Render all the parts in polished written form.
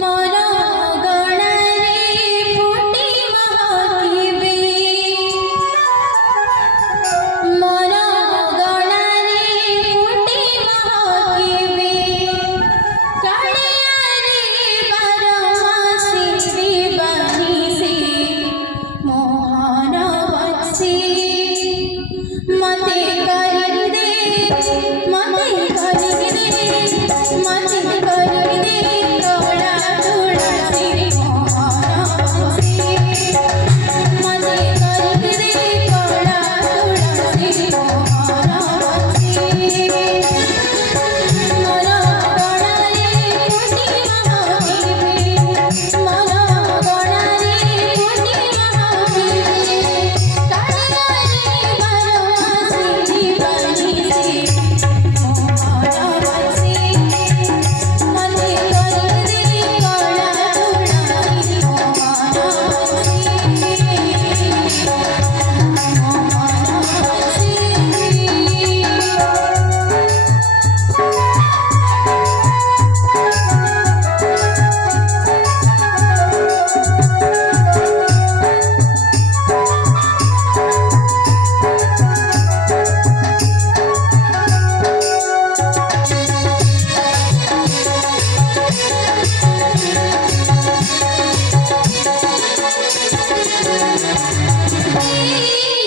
मोरा गणरे फुटी महाकिबे मोरा गणरे फुटी महाकिबे काळियारे बारमासी दिवानी से मोहन बसी मते कर दे मते कर दे मते कर दे कवड़ा तुळसी मोहन बसी मते कर दे कवड़ा तुळसी मोहन बसी मोरा गणारे फुटी महाकिबे मोरा गणारे फुटी महाकिबे काळियारे बारमासी दिवानी से मोहन बसी मते कर दे कवड़ा तुळसी मोहन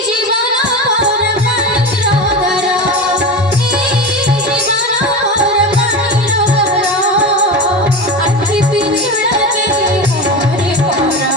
जीवन मोर पाणीर धारा जीवन मोर पाणीर धारा आखि पिछुड़ा के मोरे मोरा